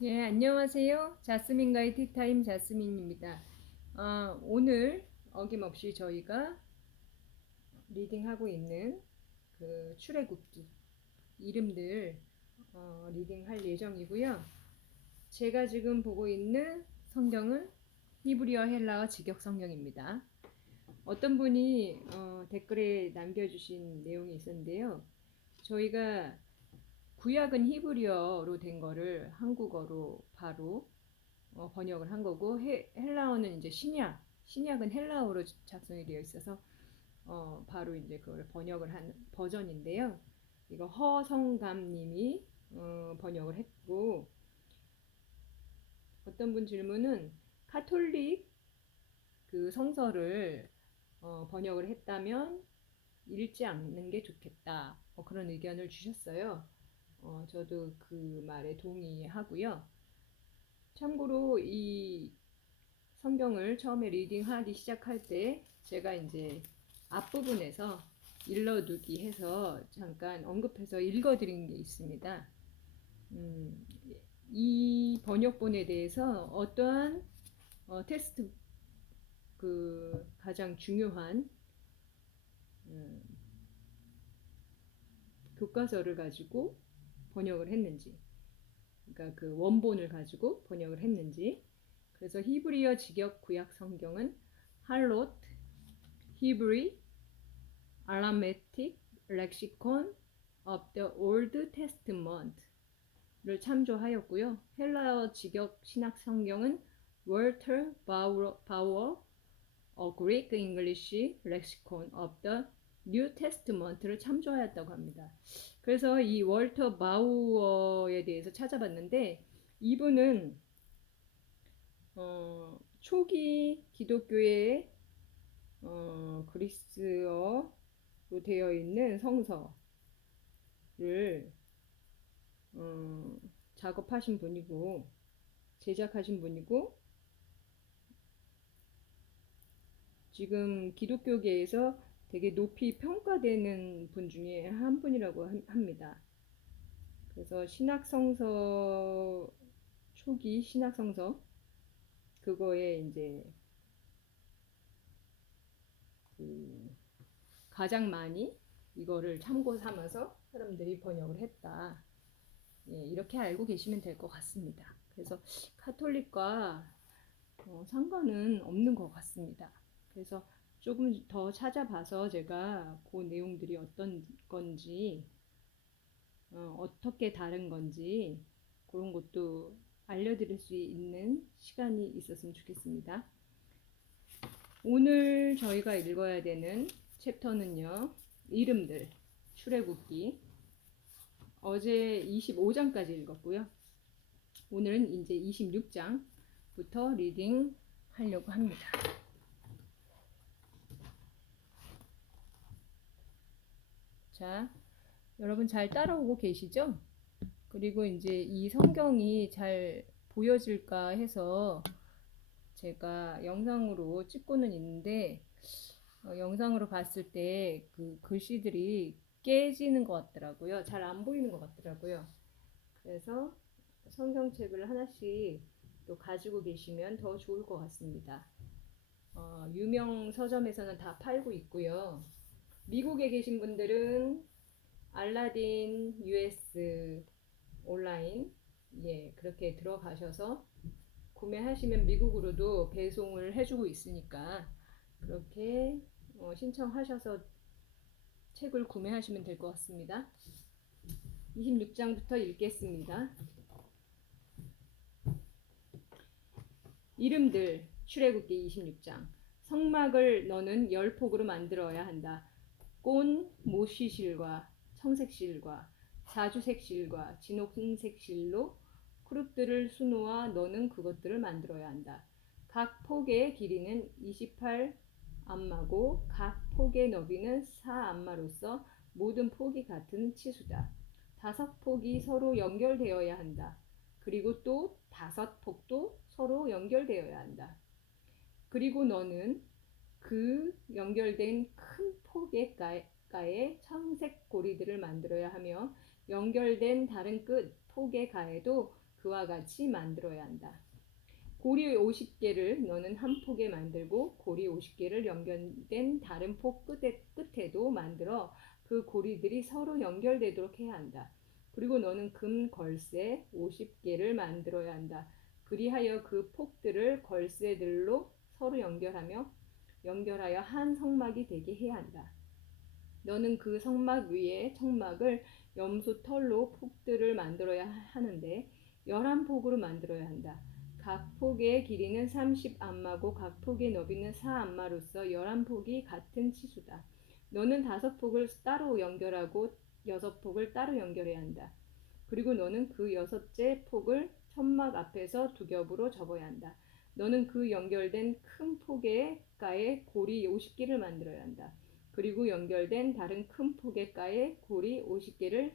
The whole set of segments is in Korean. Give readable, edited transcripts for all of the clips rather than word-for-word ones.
예, 안녕하세요. 자스민과의 티타임 자스민입니다. 오늘 어김없이 저희가 리딩하고 있는 그 출애굽기 이름들 리딩할 예정이고요. 제가 지금 보고 있는 성경은 히브리어 헬라어 직역 성경입니다. 어떤 분이 댓글에 남겨주신 내용이 있었는데요. 저희가 구약은 히브리어로 된 거를 한국어로 바로 번역을 한 거고 헬라어는 이제 신약은 헬라어로 작성이 되어 있어서 바로 이제 그걸 번역을 한 버전인데요. 이거 허성감님이 번역을 했고, 어떤 분 질문은 카톨릭 그 성서를 번역을 했다면 읽지 않는 게 좋겠다, 그런 의견을 주셨어요. 저도 그 말에 동의하고요. 참고로 이 성경을 처음에 리딩하기 시작할 때 제가 이제 앞부분에서 일러두기 해서 잠깐 언급해서 읽어드린 게 있습니다. 음, 이 번역본에 대해서 어떠한 테스트 그 가장 중요한 음, 교과서를 가지고 번역을 했는지, 그러니까 그 원본을 가지고 번역을 했는지. 그래서 히브리어 직역 구약 성경은 할롯 히브리 Arametic Lexicon of the Old Testament를 참조하였고요. 헬라어 직역 신약 성경은 Walter Bauer A Greek English Lexicon of the New Testament를 참조하였다고 합니다. 그래서 이 월터 바우어에 대해서 찾아봤는데, 이분은 초기 기독교의 그리스어로 되어 있는 성서를 작업하신 분이고 제작하신 분이고, 지금 기독교계에서 되게 높이 평가되는 분 중에 한 분이라고 합니다. 그래서 신학성서, 초기 신학성서 그거에 이제 그 가장 많이 이거를 참고 삼아서 사람들이 번역을 했다. 예, 이렇게 알고 계시면 될 것 같습니다. 그래서 카톨릭과 상관은 없는 것 같습니다. 그래서 조금 더 찾아봐서 제가 그 내용들이 어떤 건지, 어떻게 다른 건지 그런 것도 알려드릴 수 있는 시간이 있었으면 좋겠습니다. 오늘 저희가 읽어야 되는 챕터는요, 이름들, 출애굽기. 어제 25장까지 읽었고요. 오늘은 이제 26장부터 리딩 하려고 합니다. 자, 여러분 잘 따라오고 계시죠? 그리고 이제 이 성경이 잘 보여질까 해서 제가 영상으로 찍고는 있는데, 영상으로 봤을 때 그 글씨들이 깨지는 것 같더라고요. 잘 안 보이는 것 같더라고요. 그래서 성경책을 하나씩 또 가지고 계시면 더 좋을 것 같습니다. 유명 서점에서는 다 팔고 있고요. 미국에 계신 분들은 알라딘 US 온라인, 예, 그렇게 들어가셔서 구매하시면 미국으로도 배송을 해주고 있으니까 그렇게 신청하셔서 책을 구매하시면 될 것 같습니다. 26장부터 읽겠습니다. 이름들, 출애굽기 26장. 성막을 너는 10폭으로 만들어야 한다. 꼰 모시실과 청색실과 자주색실과 진홍색실로 그룹들을 수놓아 너는 그것들을 만들어야 한다. 각 폭의 길이는 28암마고 각 폭의 너비는 4암마로서 모든 폭이 같은 치수다. 5폭이 서로 연결되어야 한다. 그리고 또 5폭도 서로 연결되어야 한다. 그리고 너는 그 연결된 큰 폭의 가에 청색 고리들을 만들어야 하며, 연결된 다른 끝 폭의 가에도 그 그와 같이 만들어야 한다. 고리 50개를 너는 한 폭에 만들고 고리 50개를 연결된 다른 폭 끝에도 만들어 그 고리들이 서로 연결되도록 해야 한다. 그리고 너는 금 걸쇠 50개를 만들어야 한다. 그리하여 그 폭들을 걸쇠들로 서로 연결하여 한 성막이 되게 해야 한다. 너는 그 성막 위에 청막을 염소 털로 폭들을 만들어야 하는데 11폭으로 만들어야 한다. 각 폭의 길이는 30안마고 각 폭의 너비는 4안마로서 11폭이 같은 치수다. 너는 5폭을 따로 연결하고 6폭을 따로 연결해야 한다. 그리고 너는 그 6째 폭을 천막 앞에서 두 겹으로 접어야 한다. 너는 그 연결된 큰 폭의 가에 고리 50개를 만들어야 한다. 그리고 연결된 다른 큰 폭의 가에 고리 50개를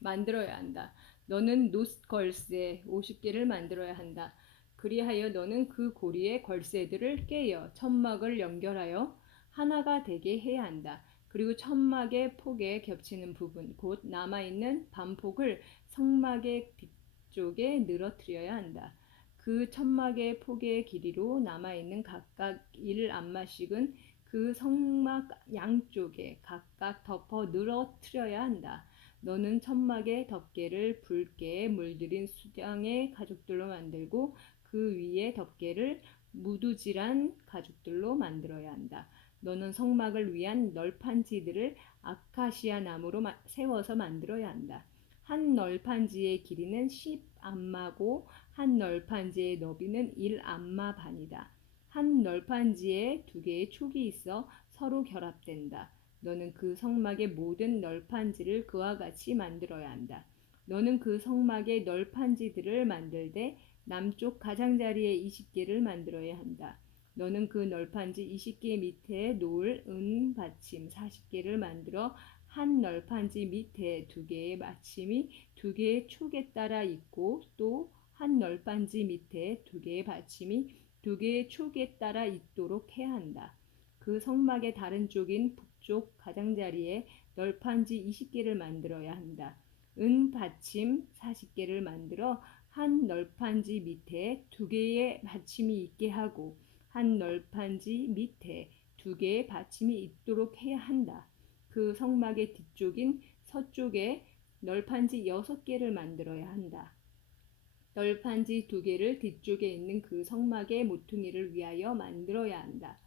만들어야 한다. 너는 노스걸쇠 50개를 만들어야 한다. 그리하여 너는 그 고리의 걸쇠들을 깨어 천막을 연결하여 하나가 되게 해야 한다. 그리고 천막의 폭에 겹치는 부분, 곧 남아있는 반폭을 성막의 뒤쪽에 늘어뜨려야 한다. 그 천막의 폭의 길이로 남아있는 각각 1안마씩은 그 성막 양쪽에 각각 덮어 늘어뜨려야 한다. 너는 천막의 덮개를 붉게 물들인 수정의 가죽들로 만들고 그 위에 덮개를 무두질한 가죽들로 만들어야 한다. 너는 성막을 위한 널판지들을 아카시아 나무로 세워서 만들어야 한다. 한 널판지의 길이는 10안마고 한 널판지의 너비는 1안마 반이다. 한 널판지에 2개의 촉이 있어 서로 결합된다. 너는 그 성막의 모든 널판지를 그와 같이 만들어야 한다. 너는 그 성막의 널판지들을 만들되 남쪽 가장자리에 20개를 만들어야 한다. 너는 그 널판지 20개 밑에 놓을 은 받침 40개를 만들어 한 널판지 밑에 2개의 받침이 2개의 촉에 따라 있고 또 한 널판지 밑에 2개의 받침이 2개의 촉에 따라 있도록 해야 한다. 그 성막의 다른 쪽인 북쪽 가장자리에 널판지 20개를 만들어야 한다. 은 받침 40개를 만들어 한 널판지 밑에 2개의 받침이 있게 하고 한 널판지 밑에 2개의 받침이 있도록 해야 한다. 그 성막의 뒤쪽인 서쪽에 널판지 6개를 만들어야 한다. 널판지 2개를 뒤쪽에 있는 그 성막의 모퉁이를 위하여 만들어야 한다.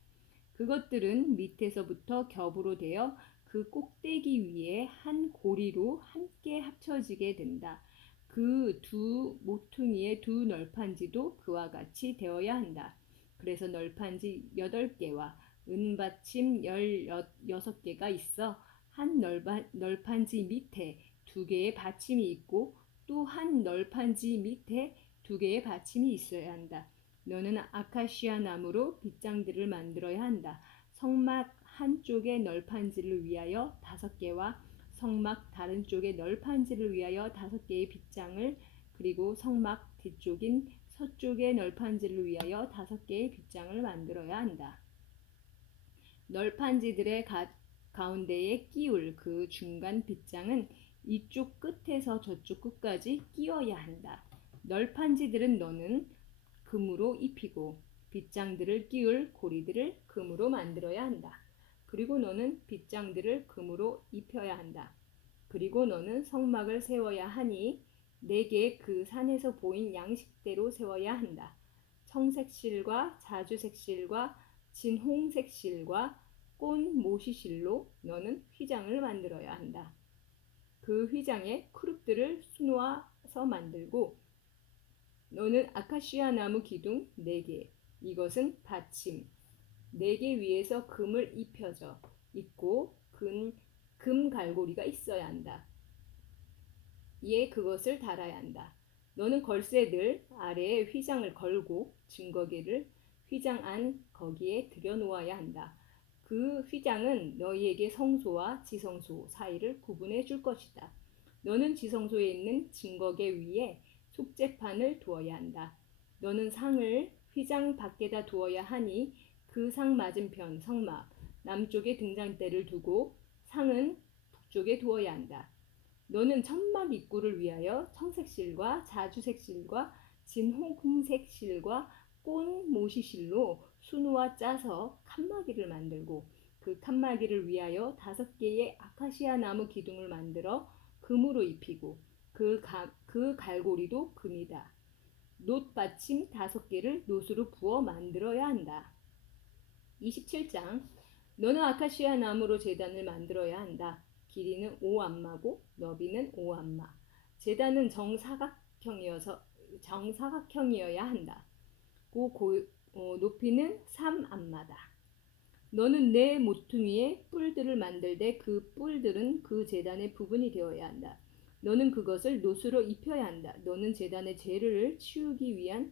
그것들은 밑에서부터 겹으로 되어 그 꼭대기 위에 한 고리로 함께 합쳐지게 된다. 그 두 모퉁이의 두 널판지도 그와 같이 되어야 한다. 그래서 널판지 8개와 은받침 16개가 있어 한 널판지 밑에 2개의 받침이 있고 또 한 널판지 밑에 2개의 받침이 있어야 한다. 너는 아카시아 나무로 빗장들을 만들어야 한다. 성막 한쪽의 널판지를 위하여 5개와 성막 다른 쪽의 널판지를 위하여 5개의 빗장을 그리고 성막 뒤쪽인 서쪽의 널판지를 위하여 5개의 빗장을 만들어야 한다. 널판지들의 가운데에 끼울 그 중간 빗장은 이쪽 끝에서 저쪽 끝까지 끼워야 한다. 널판지들은 너는 금으로 입히고 빗장들을 끼울 고리들을 금으로 만들어야 한다. 그리고 너는 빗장들을 금으로 입혀야 한다. 그리고 너는 성막을 세워야 하니 내게 그 산에서 보인 양식대로 세워야 한다. 청색실과 자주색실과 진홍색실과 꼰 모시실로 너는 휘장을 만들어야 한다. 그 휘장에 크룹들을 수놓아서 만들고 너는 아카시아 나무 기둥 4개, 이것은 받침 4개 위에서 금을 입혀져 있고 금 갈고리가 있어야 한다. 이에 그것을 달아야 한다. 너는 걸쇠들 아래에 휘장을 걸고 증거계를 휘장 안 거기에 들여놓아야 한다. 그 휘장은 너희에게 성소와 지성소 사이를 구분해 줄 것이다. 너는 지성소에 있는 증거계 위에 속죄판을 두어야 한다. 너는 상을 휘장 밖에다 두어야 하니 그 상 맞은편 성막 남쪽에 등잔대를 두고 상은 북쪽에 두어야 한다. 너는 천막 입구를 위하여 청색실과 자주색실과 진홍색실과 꽃모시실로 수놓아 짜서 칸막이를 만들고 그 칸막이를 위하여 5개의 아카시아 나무 기둥을 만들어 금으로 입히고 그 갈고리도 금이다. 놋 받침 5개를 놋으로 부어 만들어야 한다. 27장 너는 아카시아 나무로 제단을 만들어야 한다. 길이는 5안마고 너비는 5안마. 제단은 정사각형이어야 한다. 높이는 3안마다. 너는 내 모퉁이에 뿔들을 만들되 그 뿔들은 그 제단의 부분이 되어야 한다. 너는 그것을 놋으로 입혀야 한다. 너는 제단의 재를 치우기 위한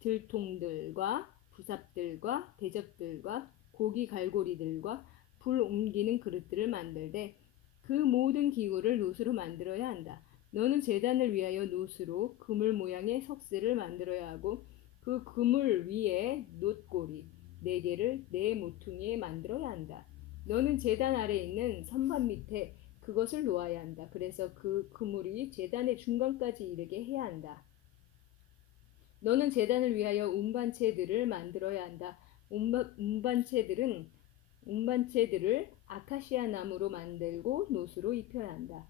들통들과 부삽들과 대접들과 고기 갈고리들과 불 옮기는 그릇들을 만들되 그 모든 기구를 놋으로 만들어야 한다. 너는 제단을 위하여 놋으로 그물 모양의 석쇠를 만들어야 하고 그 그물 위에 놋고리 4개를 내 모퉁이에 만들어야 한다. 너는 제단 아래 있는 선반 밑에 그것을 놓아야 한다. 그래서 그 그물이 제단의 중간까지 이르게 해야 한다. 너는 제단을 위하여 운반체들을 만들어야 한다. 운반체들을 아카시아 나무로 만들고 놋으로 입혀야 한다.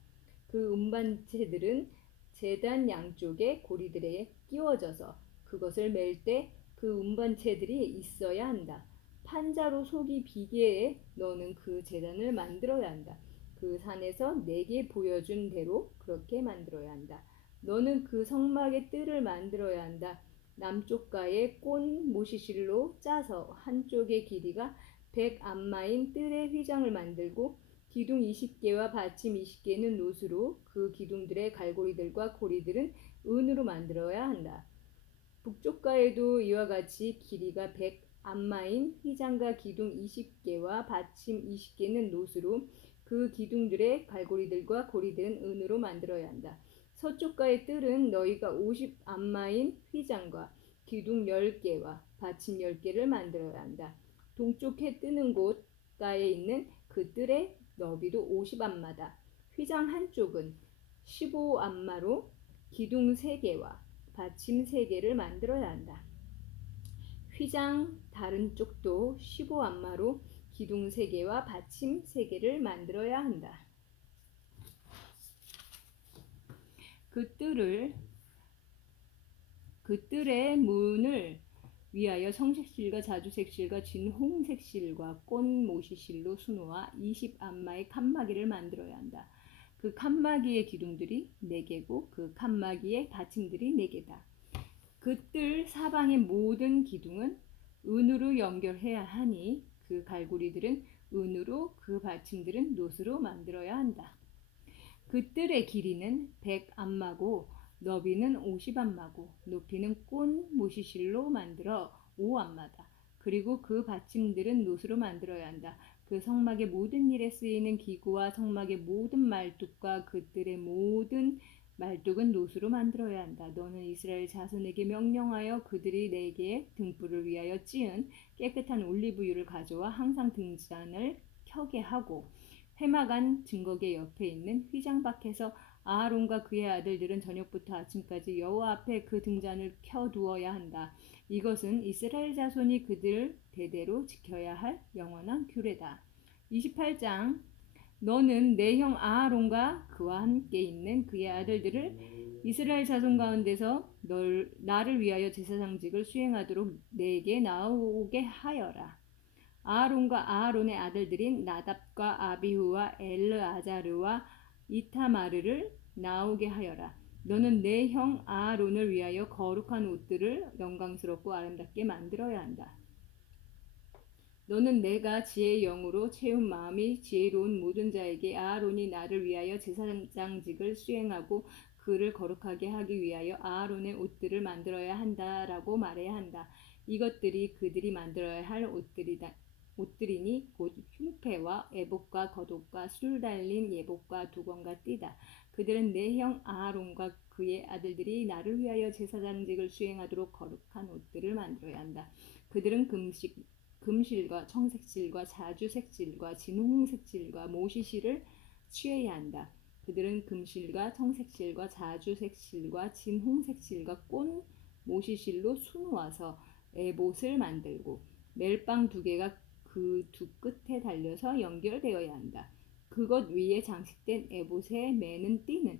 그 운반체들은 제단 양쪽의 고리들에 끼워져서 그것을 맬 때 그 운반체들이 있어야 한다. 판자로 속이 비게 너는 그 제단을 만들어야 한다. 그 산에서 내게 보여준 대로 그렇게 만들어야 한다. 너는 그 성막의 뜰을 만들어야 한다. 남쪽가에 꽃 모시실로 짜서 한쪽의 길이가 100안마인 뜰의 휘장을 만들고 기둥 20개와 받침 20개는 놋으로 그 기둥들의 갈고리들과 고리들은 은으로 만들어야 한다. 북쪽가에도 이와 같이 길이가 100안마인 휘장과 기둥 20개와 받침 20개는 놋으로 그 기둥들의 갈고리들과 고리들은 은으로 만들어야 한다. 서쪽가의 뜰은 너희가 50안마인 휘장과 기둥 10개와 받침 10개를 만들어야 한다. 동쪽 해 뜨는 곳가에 있는 그 뜰의 너비도 50안마다. 휘장 한쪽은 15안마로 기둥 3개와 받침 3개를 만들어야 한다. 휘장 다른 쪽도 15안마로 기둥 3개와 받침 3개를 만들어야 한다. 그 뜰의 문을 위하여 청색실과 자주색실과 진홍색실과 꽃모시실로 수놓아 20안마의 칸막이를 만들어야 한다. 그 칸막이의 기둥들이 4개고 그 칸막이의 받침들이 4개다. 그 뜰 사방의 모든 기둥은 은으로 연결해야 하니 그 갈고리들은 은으로 그 받침들은 놋으로 만들어야 한다. 그 뜰의 길이는 100안마고 너비는 50안마고 높이는 꽃 모시실로 만들어 5안마다. 그리고 그 받침들은 놋으로 만들어야 한다. 그 성막의 모든 일에 쓰이는 기구와 성막의 모든 말뚝과 그 뜰의 모든 말뚝은 놋으로 만들어야 한다. 너는 이스라엘 자손에게 명령하여 그들이 내게 등불을 위하여 찌은 깨끗한 올리브유를 가져와 항상 등잔을 켜게 하고 회막안 증거계 옆에 있는 휘장 밖에서 아하론과 그의 아들들은 저녁부터 아침까지 여호와 앞에 그 등잔을 켜두어야 한다. 이것은 이스라엘 자손이 그들 대대로 지켜야 할 영원한 규례다. 28장 너는 내 형 아하론과 그와 함께 있는 그의 아들들을 이스라엘 자손 가운데서 나를 위하여 제사장직을 수행하도록 내게 나오게 하여라. 아하론과 아하론의 아들들인 나답과 아비후와 엘르아자르와 이타마르를 나오게 하여라. 너는 내 형 아하론을 위하여 거룩한 옷들을 영광스럽고 아름답게 만들어야 한다. 너는 내가 지혜의 영으로 채운 마음이 지혜로운 모든 자에게 아하론이 나를 위하여 제사장직을 수행하고 그를 거룩하게 하기 위하여 아하론의 옷들을 만들어야 한다라고 말해야 한다. 이것들이 그들이 만들어야 할 옷들이니 곧 흉패와 에봇과 겉옷과 술 달린 예복과 두건과 띠다. 그들은 내 형 아하론과 그의 아들들이 나를 위하여 제사장직을 수행하도록 거룩한 옷들을 만들어야 한다. 그들은 금실과 청색실과 자주색실과 진홍색실과 모시실을 취해야 한다. 그들은 금실과 청색실과 자주색실과 진홍색실과 꽃 모시실로 수놓아서 에봇을 만들고 멜빵 2개가 그 두 끝에 달려서 연결되어야 한다. 그것 위에 장식된 에봇에 매는 띠는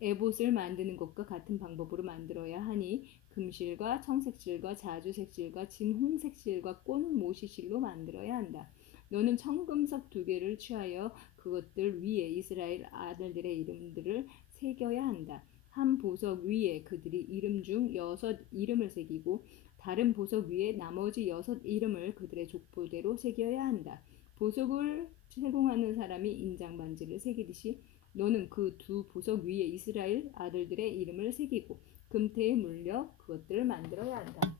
에봇을 만드는 것과 같은 방법으로 만들어야 하니 금실과 청색실과 자주색실과 진홍색실과 꽃 모시실로 만들어야 한다. 너는 청금석 2개를 취하여 그것들 위에 이스라엘 아들들의 이름들을 새겨야 한다. 한 보석 위에 그들이 이름 중 6 이름을 새기고 다른 보석 위에 나머지 6 이름을 그들의 족보대로 새겨야 한다. 보석을 제공하는 사람이 인장 반지를 새기듯이 너는 그 2 보석 위에 이스라엘 아들들의 이름을 새기고 금태에 물려 그것들을 만들어야 한다.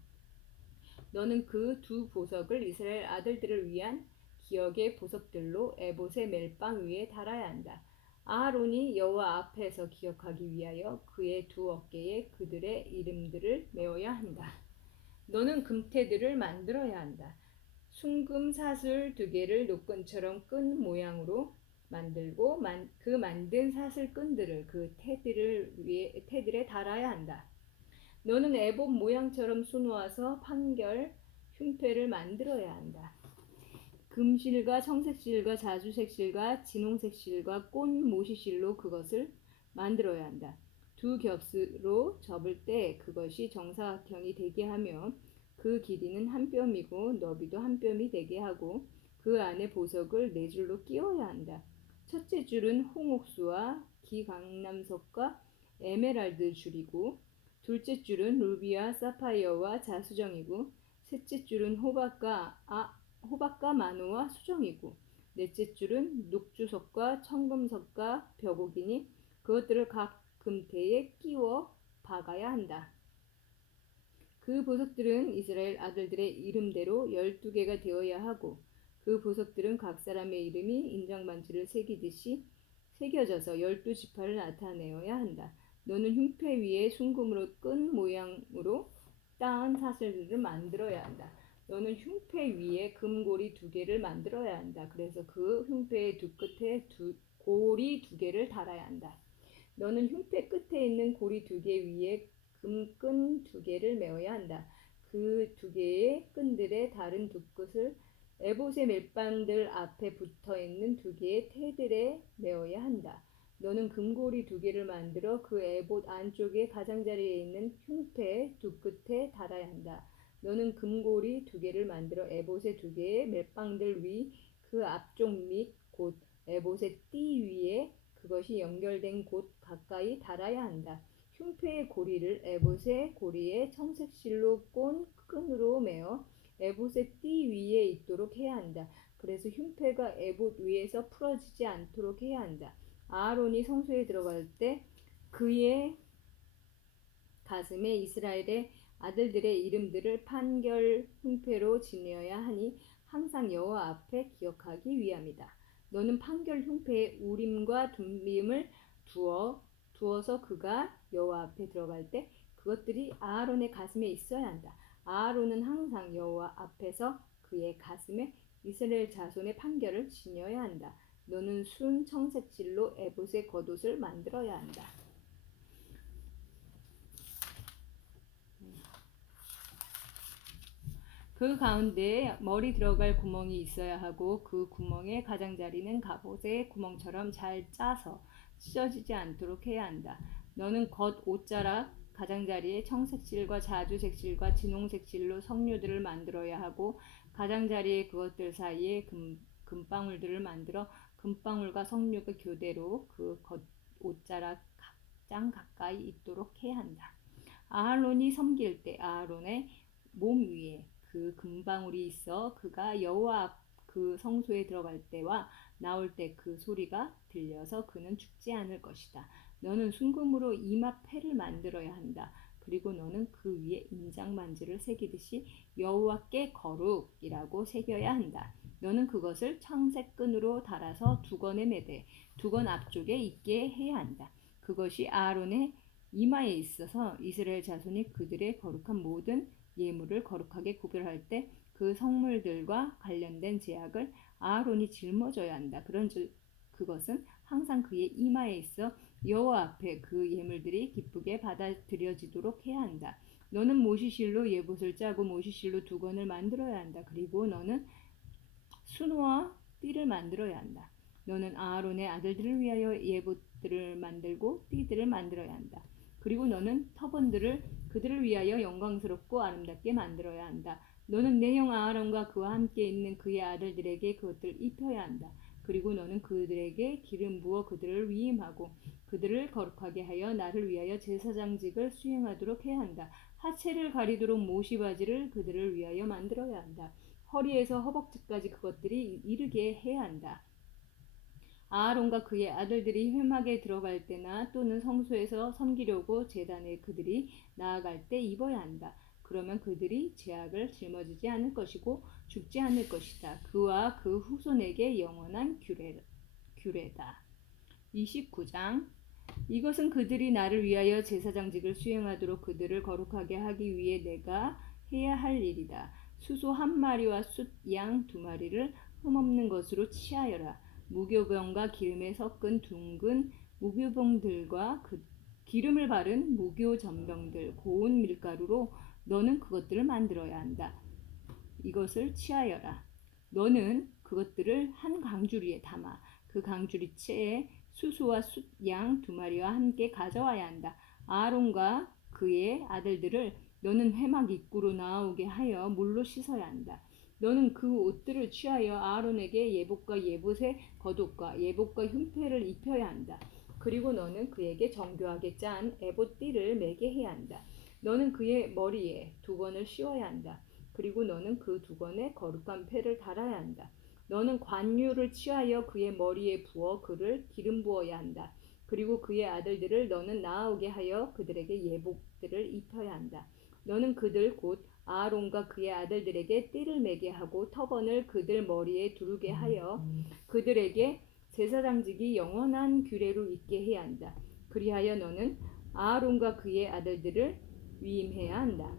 너는 그 2 보석을 이스라엘 아들들을 위한 기억의 보석들로 에봇의 멜빵 위에 달아야 한다. 아하론이 여호와 앞에서 기억하기 위하여 그의 2 어깨에 그들의 이름들을 메어야 한다. 너는 금태들을 만들어야 한다. 순금 사슬 2개를 노끈처럼 끈 모양으로 만들고 그 만든 사슬 끈들을 그 테들에 달아야 한다. 너는 에봇 모양처럼 수놓아서 판결 흉패를 만들어야 한다. 금실과 청색실과 자주색실과 진홍색실과 꽃 모시실로 그것을 만들어야 한다. 2 겹으로 접을 때 그것이 정사각형이 되게 하며 그 길이는 1뼘이고 너비도 1뼘이 되게 하고 그 안에 보석을 4줄로 끼워야 한다. 첫째 줄은 홍옥수와 기강남석과 에메랄드 줄이고 둘째 줄은 루비와 사파이어와 자수정이고 셋째 줄은 호박과 마노와 수정이고 넷째 줄은 녹주석과 청금석과 벽옥이니 그것들을 각 금태에 끼워 박아야 한다. 그 보석들은 이스라엘 아들들의 이름대로 12개가 되어야 하고 그 보석들은 각 사람의 이름이 인장반지를 새기듯이 새겨져서 12지파를 나타내어야 한다. 너는 흉패 위에 순금으로 끈 모양으로 따은 사슬들을 만들어야 한다. 너는 흉패 위에 금고리 2개를 만들어야 한다. 그래서 그 흉패의 두 끝에 고리 2개를 달아야 한다. 너는 흉패 끝에 있는 고리 2개 위에 금끈 2개를 메어야 한다. 그 2개의 끈들의 다른 두 끝을 에봇의 멜빵들 앞에 붙어있는 2개의 테들에 메어야 한다. 너는 금고리 2개를 만들어 그 에봇 안쪽에 가장자리에 있는 흉패 두 끝에 달아야 한다. 너는 금고리 2개를 만들어 에봇의 2개의 멜빵들 위 그 앞쪽 및 곧 에봇의 띠 위에 그것이 연결된 곳 가까이 달아야 한다. 흉패의 고리를 에봇의 고리에 청색실로 꼰 끈으로 메어 에봇의 띠 위에 있도록 해야 한다. 그래서 흉패가 에봇 위에서 풀어지지 않도록 해야 한다. 아하론이 성소에 들어갈 때 그의 가슴에 이스라엘의 아들들의 이름들을 판결 흉패로 지내어야 하니 항상 여호와 앞에 기억하기 위함이다. 너는 판결 흉패에 우림과 둠림을 두어서 그가 여호와 앞에 들어갈 때 그것들이 아하론의 가슴에 있어야 한다. 아하론은 항상 여호와 앞에서 그의 가슴에 이스라엘 자손의 판결을 지녀야 한다. 너는 순 청색실로 에봇의 겉옷을 만들어야 한다. 그 가운데 머리 들어갈 구멍이 있어야 하고 그 구멍의 가장자리는 갑옷의 구멍처럼 잘 짜서 찢어지지 않도록 해야 한다. 너는 겉 옷자락 가장자리에 청색실과 자주색실과 진홍색실로 석류들을 만들어야 하고 가장자리에 그것들 사이에 금방울들을 만들어 금방울과 석류가 교대로 그 겉 옷자락 장 가까이 있도록 해야 한다. 아하론이 섬길 때 아하론의 몸 위에 그 금방울이 있어 그가 여호와 앞 그 성소에 들어갈 때와 나올 때 그 소리가 들려서 그는 죽지 않을 것이다. 너는 순금으로 이마 패를 만들어야 한다. 그리고 너는 그 위에 인장반지를 새기듯이 여호와께 거룩이라고 새겨야 한다. 너는 그것을 청색 끈으로 달아서 두건에 매되 두건 앞쪽에 있게 해야 한다. 그것이 아하론의 이마에 있어서 이스라엘 자손이 그들의 거룩한 모든 예물을 거룩하게 구별할 때 그 성물들과 관련된 제약을 아하론이 짊어져야 한다. 그런즉 그것은 항상 그의 이마에 있어 여호와 앞에 그 예물들이 기쁘게 받아들여지도록 해야 한다. 너는 모시실로 예봇을 짜고 모시실로 두건을 만들어야 한다. 그리고 너는 순호와 띠를 만들어야 한다. 너는 아론의 아들들을 위하여 예봇들을 만들고 띠들을 만들어야 한다. 그리고 너는 터번들을 그들을 위하여 영광스럽고 아름답게 만들어야 한다. 너는 내 형 아론과 그와 함께 있는 그의 아들들에게 그것들을 입혀야 한다. 그리고 너는 그들에게 기름 부어 그들을 위임하고 그들을 거룩하게 하여 나를 위하여 제사장직을 수행하도록 해야 한다. 하체를 가리도록 모시바지를 그들을 위하여 만들어야 한다. 허리에서 허벅지까지 그것들이 이르게 해야 한다. 아론과 그의 아들들이 회막에 들어갈 때나 또는 성소에서 섬기려고 제단에 그들이 나아갈 때 입어야 한다. 그러면 그들이 죄악을 짊어지지 않을 것이고 죽지 않을 것이다. 그와 그 후손에게 영원한 규례다. 29장 이것은 그들이 나를 위하여 제사장직을 수행하도록 그들을 거룩하게 하기 위해 내가 해야 할 일이다. 수소 한 마리와 숫 양 두 마리를 흠없는 것으로 취하여라. 무교병과 기름에 섞은 둥근 무교병들과 그 기름을 바른 무교전병들 고운 밀가루로 너는 그것들을 만들어야 한다. 이것을 취하여라. 너는 그것들을 한 강주리에 담아 그 강주리채에 수수와 숫 양 두 마리와 함께 가져와야 한다. 아론과 그의 아들들을 너는 회막 입구로 나오게 하여 물로 씻어야 한다. 너는 그 옷들을 취하여 아론에게 예복과 예봇의 겉옷과 예복과 흉패를 입혀야 한다. 그리고 너는 그에게 정교하게 짠 에봇띠를 매게 해야 한다. 너는 그의 머리에 두건을 씌워야 한다. 그리고 너는 그 두건에 거룩한 패를 달아야 한다. 너는 관유를 취하여 그의 머리에 부어 그를 기름 부어야 한다. 그리고 그의 아들들을 너는 나아오게 하여 그들에게 예복들을 입혀야 한다. 너는 그들 곧 아론과 그의 아들들에게 띠를 매게 하고 터번을 그들 머리에 두르게 하여 그들에게 제사장직이 영원한 규례로 있게 해야 한다. 그리하여 너는 아론과 그의 아들들을 위임해야 한다.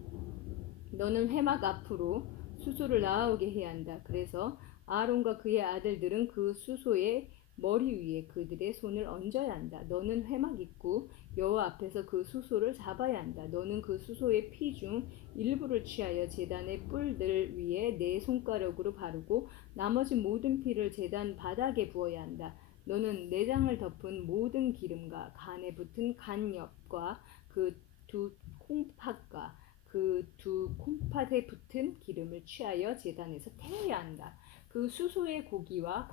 너는 회막 앞으로 수소를 나아오게 해야 한다. 그래서 아론과 그의 아들들은 그 수소의 머리 위에 그들의 손을 얹어야 한다. 너는 회막 입구 여호와 앞에서 그 수소를 잡아야 한다. 너는 그 수소의 피 중 일부를 취하여 제단의 뿔들 위에 네 손가락으로 바르고 나머지 모든 피를 제단 바닥에 부어야 한다. 너는 내장을 덮은 모든 기름과 간에 붙은 간엽과 그 두 콩팥과 그 두 콩팥에 붙은 기름을 취하여 제단에서 태워야 한다. 그 수소의 고기와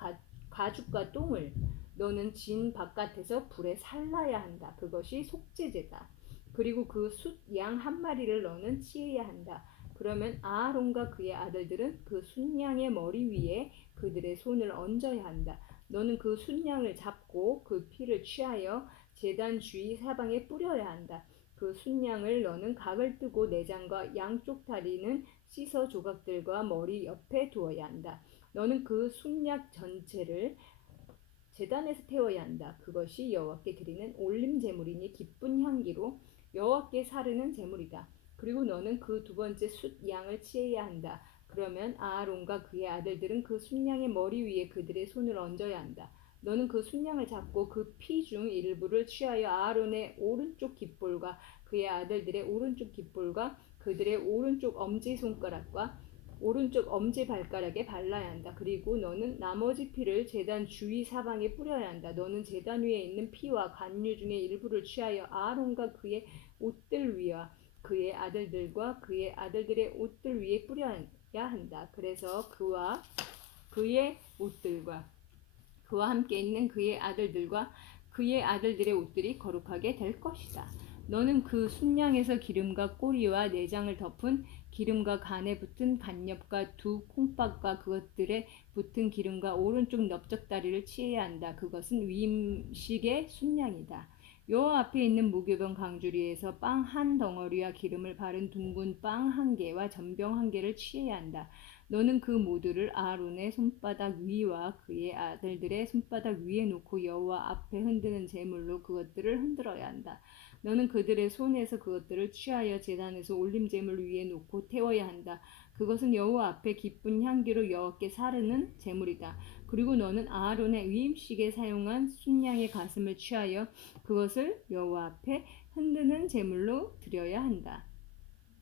가죽과 똥을 너는 진 바깥에서 불에 살라야 한다. 그것이 속죄제다. 그리고 그 숫 양 한 마리를 너는 치해야 한다. 그러면 아론과 그의 아들들은 그 숫양의 머리 위에 그들의 손을 얹어야 한다. 너는 그 숫양을 잡고 그 피를 취하여 제단 주위 사방에 뿌려야 한다. 그 순양을 너는 각을 뜨고 내장과 양쪽 다리는 씻어 조각들과 머리 옆에 두어야 한다. 너는 그 순양 전체를 제단에서 태워야 한다. 그것이 여호와께 드리는 올림 제물이니 기쁜 향기로 여호와께 사르는 제물이다. 그리고 너는 그 두 번째 숫 양을 치해야 한다. 그러면 아론과 그의 아들들은 그 순양의 머리 위에 그들의 손을 얹어야 한다. 너는 그 순양을 잡고 그 피 중 일부를 취하여 아론의 오른쪽 깃볼과 그의 아들들의 오른쪽 깃볼과 그들의 오른쪽 엄지손가락과 오른쪽 엄지발가락에 발라야 한다. 그리고 너는 나머지 피를 제단 주위 사방에 뿌려야 한다. 너는 제단 위에 있는 피와 간류 중에 일부를 취하여 아론과 그의 옷들 위와 그의 아들들과 그의 아들들의 옷들 위에 뿌려야 한다. 그래서 그와 그의 옷들과 그와 함께 있는 그의 아들들과 그의 아들들의 옷들이 거룩하게 될 것이다. 너는 그 순양에서 기름과 꼬리와 내장을 덮은 기름과 간에 붙은 간엽과 두 콩팥과 그것들에 붙은 기름과 오른쪽 넓적다리를 취해야 한다. 그것은 위임식의 순양이다. 여호와 앞에 있는 무교병 강주리에서 빵 한 덩어리와 기름을 바른 둥근 빵 한 개와 전병 한 개를 취해야 한다. 너는 그 모두를 아론의 손바닥 위와 그의 아들들의 손바닥 위에 놓고 여호와 앞에 흔드는 제물로 그것들을 흔들어야 한다. 너는 그들의 손에서 그것들을 취하여 제단에서 올림 제물 위에 놓고 태워야 한다. 그것은 여호와 앞에 기쁜 향기로 여호와께 사르는 제물이다. 그리고 너는 아론의 위임식에 사용한 순양의 가슴을 취하여 그것을 여호와 앞에 흔드는 제물로 드려야 한다.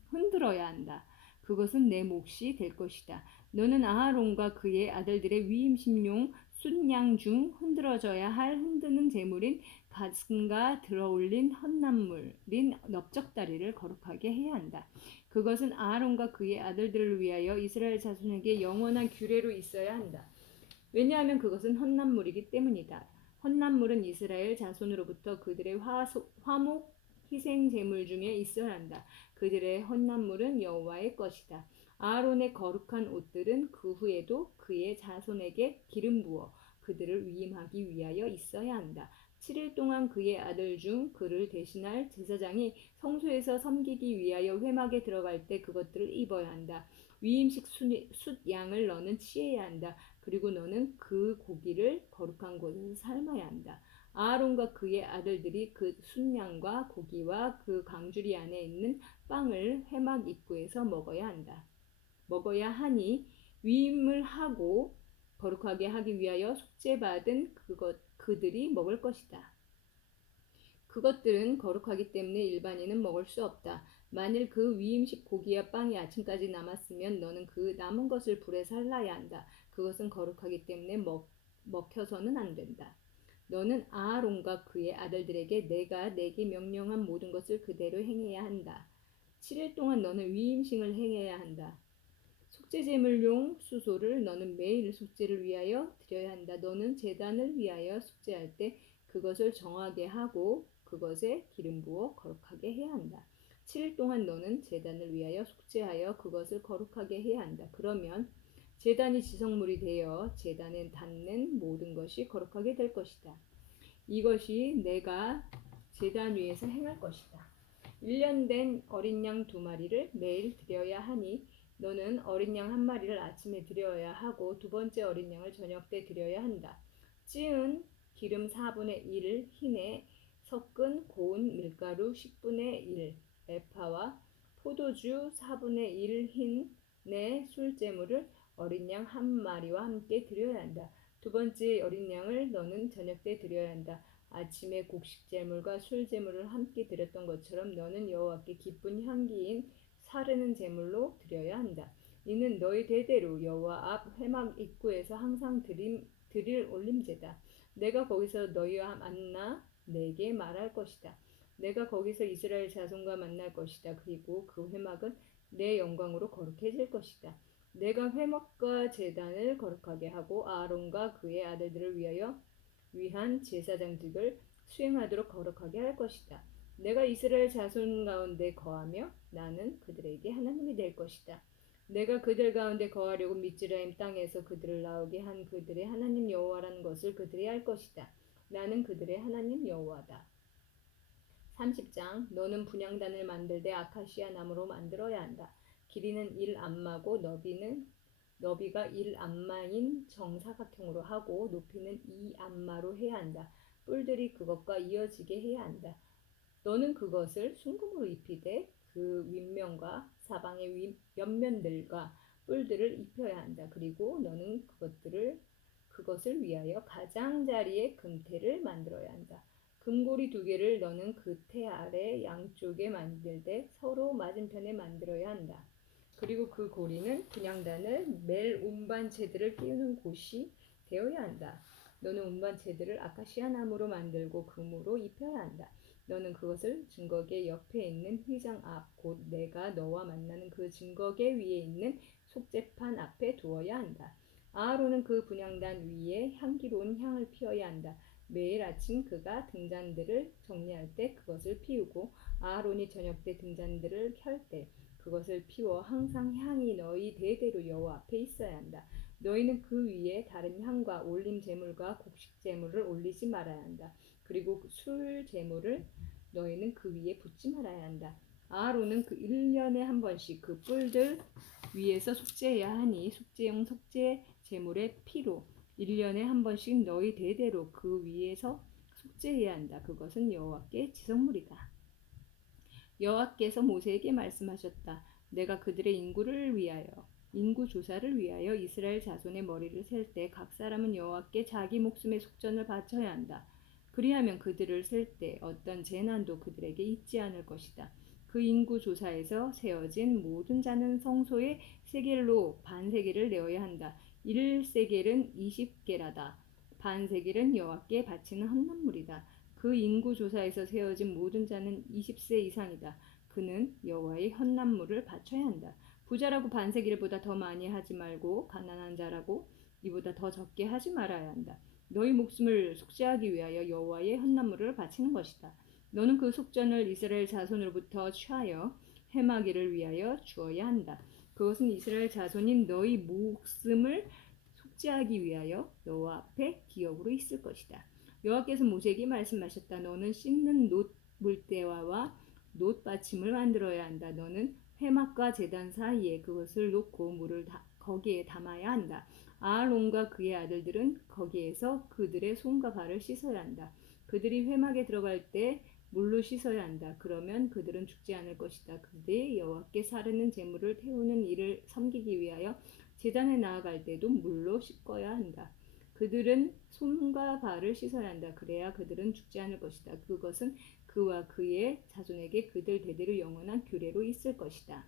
흔들어야 한다. 그것은 내 몫이 될 것이다. 너는 아하론과 그의 아들들의 위임식용 순양 중 흔들어져야 할 흔드는 제물인 가슴과 들어올린 헛난물인 넓적다리를 거룩하게 해야 한다. 그것은 아하론과 그의 아들들을 위하여 이스라엘 자손에게 영원한 규례로 있어야 한다. 왜냐하면 그것은 헛난물이기 때문이다. 헛난물은 이스라엘 자손으로부터 그들의 화목 희생 제물 중에 있어야 한다. 그들의 헛난물은 여호와의 것이다. 아론의 거룩한 옷들은 그 후에도 그의 자손에게 기름 부어 그들을 위임하기 위하여 있어야 한다. 7일 동안 그의 아들 중 그를 대신할 제사장이 성소에서 섬기기 위하여 회막에 들어갈 때 그것들을 입어야 한다. 위임식 숫양을 너는 취해야 한다. 그리고 너는 그 고기를 거룩한 곳에서 삶아야 한다. 아론과 그의 아들들이 그 순양과 고기와 그 강주리 안에 있는 빵을 회막 입구에서 먹어야 하니 위임을 하고 거룩하게 하기 위하여 속죄받은 그들이 먹을 것이다. 그것들은 거룩하기 때문에 일반인은 먹을 수 없다. 만일 그 위임식 고기와 빵이 아침까지 남았으면 너는 그 남은 것을 불에 살라야 한다. 그것은 거룩하기 때문에 먹혀서는 안 된다. 너는 아론과 그의 아들들에게 내가 내게 명령한 모든 것을 그대로 행해야 한다. 7일 동안 너는 위임식을 행해야 한다. 속죄제물용 수소를 너는 매일 속죄를 위하여 드려야 한다. 너는 제단을 위하여 속죄할 때 그것을 정하게 하고 그것에 기름 부어 거룩하게 해야 한다. 7일 동안 너는 제단을 위하여 속죄하여 그것을 거룩하게 해야 한다. 그러면 제단이 지성물이 되어 제단에 닿는 모든 것이 거룩하게 될 것이다. 이것이 내가 제단 위에서 행할 것이다. 1년 된 어린 양 2마리를 매일 드려야 하니 너는 어린 양 1마리를 아침에 드려야 하고 두 번째 어린 양을 저녁 때 드려야 한다. 찌은 기름 4분의 1 흰에 섞은 고운 밀가루 10분의 1 에파와 포도주 4분의 1 흰의 술제물을 어린 양 1마리와 함께 드려야 한다. 두 번째 어린 양을 너는 저녁 때 드려야 한다. 아침에 곡식제물과 술제물을 함께 드렸던 것처럼 너는 여호와께 기쁜 향기인 사르는 제물로 드려야 한다. 이는 너희 대대로 여호와 앞 회막 입구에서 항상 드릴 올림제다. 내가 거기서 너희와 만나 내게 말할 것이다. 내가 거기서 이스라엘 자손과 만날 것이다. 그리고 그 회막은 내 영광으로 거룩해질 것이다. 내가 회막과 제단을 거룩하게 하고 아론과 그의 아들들을 위한 제사장직을 수행하도록 거룩하게 할 것이다. 내가 이스라엘 자손 가운데 거하며 나는 그들에게 하나님이 될 것이다. 내가 그들 가운데 거하려고 미즈라임 땅에서 그들을 나오게 한 그들의 하나님 여호와라는 것을 그들이 알 것이다. 나는 그들의 하나님 여호와다. 30장 너는 분향단을 만들되 아카시아 나무로 만들어야 한다. 길이는 1암마고 너비가 1암마인 정사각형으로 하고 높이는 2암마로 해야 한다. 뿔들이 그것과 이어지게 해야 한다. 너는 그것을 순금으로 입히되 그 윗면과 사방의 옆면들과 뿔들을 입혀야 한다. 그리고 너는 그것을 위하여 가장자리의 금태를 만들어야 한다. 금고리 2개를 너는 그 태 아래 양쪽에 만들되 서로 맞은편에 만들어야 한다. 그리고 그 고리는 분향단을 멜 운반체들을 띄우는 곳이 되어야 한다. 너는 운반체들을 아카시아 나무로 만들고 금으로 입혀야 한다. 너는 그것을 증거계 옆에 있는 휘장 앞 곧 내가 너와 만나는 그 증거계 위에 있는 속죄판 앞에 두어야 한다. 아하론은 그 분향단 위에 향기로운 향을 피워야 한다. 매일 아침 그가 등잔들을 정리할 때 그것을 피우고 아하론이 저녁 때 등잔들을 켤 때 그것을 피워 항상 향이 너희 대대로 여호와 앞에 있어야 한다. 너희는 그 위에 다른 향과 올림 제물과 곡식 제물을 올리지 말아야 한다. 그리고 술 제물을 너희는 그 위에 붓지 말아야 한다. 아하론은 그 1년에 한 번씩 그 뿔들 위에서 속죄해야 하니 속죄용 속죄 제물의 피로 1년에 한 번씩 너희 대대로 그 위에서 속죄해야 한다. 그것은 여호와께 지성물이다. 여호와께서 모세에게 말씀하셨다. 내가 그들의 인구를 위하여 인구 조사를 위하여 이스라엘 자손의 머리를 셀 때 각 사람은 여호와께 자기 목숨의 속전을 바쳐야 한다. 그리하면 그들을 셀 때 어떤 재난도 그들에게 있지 않을 것이다. 그 인구 조사에서 세어진 모든 자는 성소에 세겔로 반세겔을 내어야 한다. 1세겔은 20게라다. 반세겔은 여호와께 바치는 헌납물이다. 그 인구 조사에서 세어진 모든 자는 20세 이상이다. 그는 여호와의 헌납물을 바쳐야 한다. 부자라고 반세겔보다 더 많이 하지 말고 가난한 자라고 이보다 더 적게 하지 말아야 한다. 너희 목숨을 속죄하기 위하여 여호와의 헌납물을 바치는 것이다. 너는 그 속전을 이스라엘 자손으로부터 취하여 해마기를 위하여 주어야 한다. 그것은 이스라엘 자손인 너희 목숨을 속죄하기 위하여 여호와 앞에 기억으로 있을 것이다. 여호와께서 모세에게 말씀하셨다. 너는 씻는 놋 물대와와 놋 받침을 만들어야 한다. 너는 회막과 제단 사이에 그것을 놓고 물을 거기에 담아야 한다. 아론과 그의 아들들은 거기에서 그들의 손과 발을 씻어야 한다. 그들이 회막에 들어갈 때 물로 씻어야 한다. 그러면 그들은 죽지 않을 것이다. 그들이 여호와께 사르는 제물을 태우는 일을 섬기기 위하여 제단에 나아갈 때도 물로 씻어야 한다. 그들은 손과 발을 씻어야 한다. 그래야 그들은 죽지 않을 것이다. 그것은 그와 그의 자손에게 그들 대대로 영원한 규례로 있을 것이다.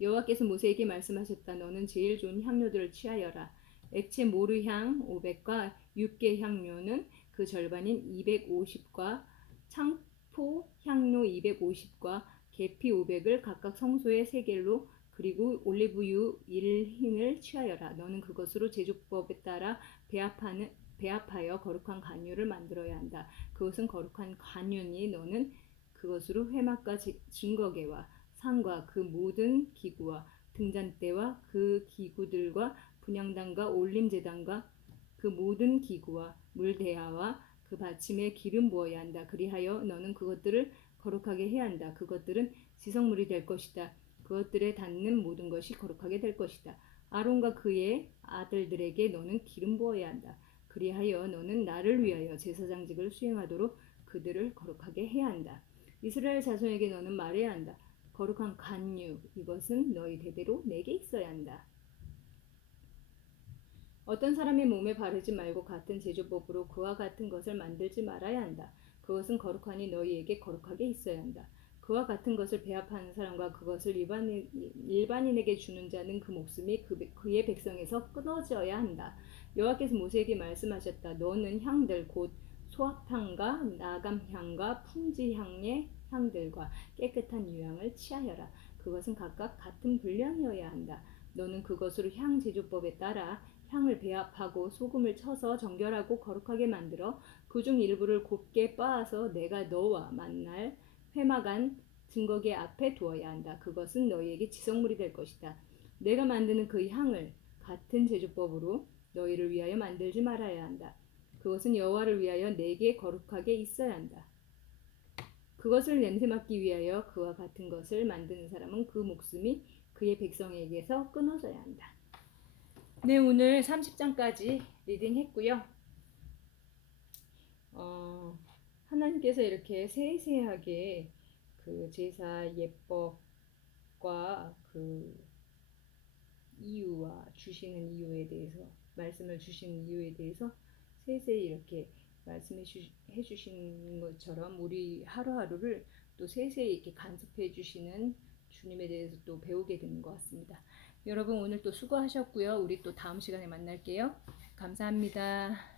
여호와께서 모세에게 말씀하셨다. 너는 제일 좋은 향료들을 취하여라. 액체 모르향 500과 육개 향료는 그 절반인 250과 창포 향료 250과 계피 500을 각각 성소의 세겔로 그리고 올리브유 1흰을 취하여라. 너는 그것으로 제조법에 따라 배합하여 거룩한 관유를 만들어야 한다. 그것은 거룩한 관유니 너는 그것으로 회막과 증거계와 상과 그 모든 기구와 등잔대와 그 기구들과 분향단과 올림제단과 그 모든 기구와 물대야와 그 받침에 기름 부어야 한다. 그리하여 너는 그것들을 거룩하게 해야 한다. 그것들은 지성물이 될 것이다. 그것들에 닿는 모든 것이 거룩하게 될 것이다. 아론과 그의 아들들에게 너는 기름 부어야 한다. 그리하여 너는 나를 위하여 제사장직을 수행하도록 그들을 거룩하게 해야 한다. 이스라엘 자손에게 너는 말해야 한다. 거룩한 관유, 이것은 너희 대대로 내게 있어야 한다. 어떤 사람의 몸에 바르지 말고 같은 제조법으로 그와 같은 것을 만들지 말아야 한다. 그것은 거룩하니 너희에게 거룩하게 있어야 한다. 그와 같은 것을 배합하는 사람과 그것을 일반인에게 주는 자는 그 목숨이 그의 백성에서 끊어져야 한다. 여호와께서 모세에게 말씀하셨다. 너는 향들 곧 소합향과 나감향과 풍지향의 향들과 깨끗한 유향을 취하여라. 그것은 각각 같은 분량이어야 한다. 너는 그것으로 향 제조법에 따라 향을 배합하고 소금을 쳐서 정결하고 거룩하게 만들어 그중 일부를 곱게 빻아서 내가 너와 만날 회막안 증거계 앞에 두어야 한다. 그것은 너희에게 지성물이 될 것이다. 내가 만드는 그 향을 같은 제조법으로 너희를 위하여 만들지 말아야 한다. 그것은 여호와를 위하여 내게 거룩하게 있어야 한다. 그것을 냄새 맡기 위하여 그와 같은 것을 만드는 사람은 그 목숨이 그의 백성에게서 끊어져야 한다. 네, 오늘 30장까지 리딩했고요. 하나님께서 이렇게 세세하게 그 제사 예법과 그 이유와 주시는 이유에 대해서 말씀을 주시는 이유에 대해서 세세히 이렇게 말씀해 주시는 것처럼 우리 하루하루를 또 세세히 이렇게 간섭해 주시는 주님에 대해서 또 배우게 되는 것 같습니다. 여러분 오늘 또 수고하셨고요. 우리 또 다음 시간에 만날게요. 감사합니다.